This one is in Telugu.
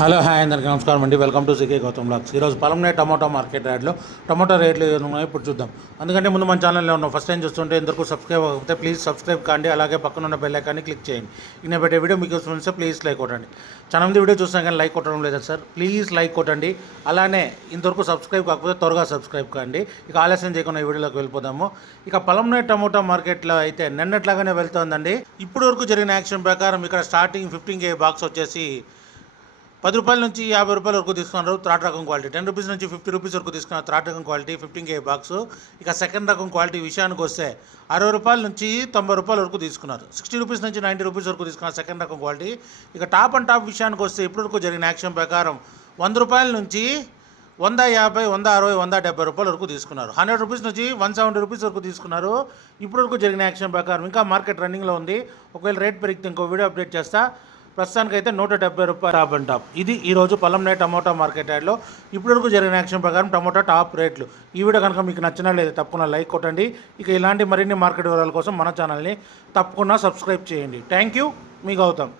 హలో హాయ్ అందరికీ నమస్కారం అండి. Welcome to CK Gautam vlogs. ఈరోజు పలంనే టమాటో మార్కెట్ యార్డ్లో టమాటో రేట్లు ఏమైనా ఉన్నాయో ఇప్పుడు చూద్దాం. అందుకంటే ముందు మన ఛానల్లో ఉన్న ఫస్ట్ టైం చూస్తుంటే ఇంతకు సబ్స్క్రైబ్ అవ్వకపోతే ప్లీజ్ సబ్స్క్రైబ్ కాండి. అలాగే పక్కన ఉన్న బెల్ ఐకాన్ని క్లిక్ చేయండి. నేను పెట్టే వీడియో మీకు వస్తే ప్లీజ్ లైక్ కొట్టండి. చాలా మంది వీడియో చూస్తాం కానీ లైక్ కొట్టడం లేదు సార్. ప్లీజ్ లైక్ కొట్టండి. అలానే ఇంతవరకు సబ్స్క్రైబ్ కాకపోతే త్వరగా సబ్స్క్రైబ్ కాండి. ఇక ఆలస్యం చేయకుండా ఈ వీడియోలోకి వెళ్ళిపోదాము. ఇక పలంనే టమాటో మార్కెట్లో అయితే నిన్నట్లాగానే వెళ్తోందండి. ఇప్పుడు వరకు జరిగిన యాక్షన్ ప్రకారం ఇక్కడ స్టార్టింగ్ 15K బాక్స్ వచ్చేసి 10 రూపాయల నుంచి 50 రూపాయల వరకు తీసుకున్నారు థర్డ్ రకం క్వాలిటీ. 10 రూపీస్ నుంచి 50 రూపీస్ వరకు తీసుకున్నారు థర్డ్ రకం క్వాలిటీ 15K బాక్స్. ఇక సెకండ్ రకం క్వాలిటీ విషయానికి వస్తే 60 రూపాయల నుంచి 90 రూపాయల వరకు తీసుకున్నారు. 60 రూపీస్ నుంచి 90 రూపీస్ వరకు తీసుకున్నారు సెకండ్ రకం క్వాలిటీ. ఇక టాప్ అండ్ టాప్ విషయానికి వస్తే ఇప్పటివరకు జరిగిన యాక్షన్ ప్రకారం 100 రూపాయల నుంచి 150, 160, 170 రూపాయల వరకు తీసుకున్నారు. 100 రూపీస్ నుంచి 170 రూపీస్ వరకు తీసుకున్నారు. ఇప్పటివరకు జరిగిన యాక్షన్ ప్రకారం ఇంకా మార్కెట్ రన్నింగ్లో ఉంది. ఒకవేళ రేట్ పెరిగితే ఇంకో వీడియో అప్డేట్ చేస్తా. ప్రస్తుతానికైతే 170 రూపాయలు టాప్ అండ్ టాప్. ఇది ఈరోజు పలంనే టమోటా మార్కెట్ యార్డ్లో ఇప్పటివరకు జరిగిన యాక్షన్ ప్రకారం టమోటా టాప్ రేట్లు. ఈ వీడియో కనుక మీకు నచ్చినా లేదా తప్పకుండా లైక్ కొట్టండి. ఇక ఇలాంటి మరిన్ని మార్కెట్ వివరాల కోసం మన ఛానల్ని తప్పకుండా సబ్స్క్రైబ్ చేయండి. థ్యాంక్ యూ, మీ గౌతమ్.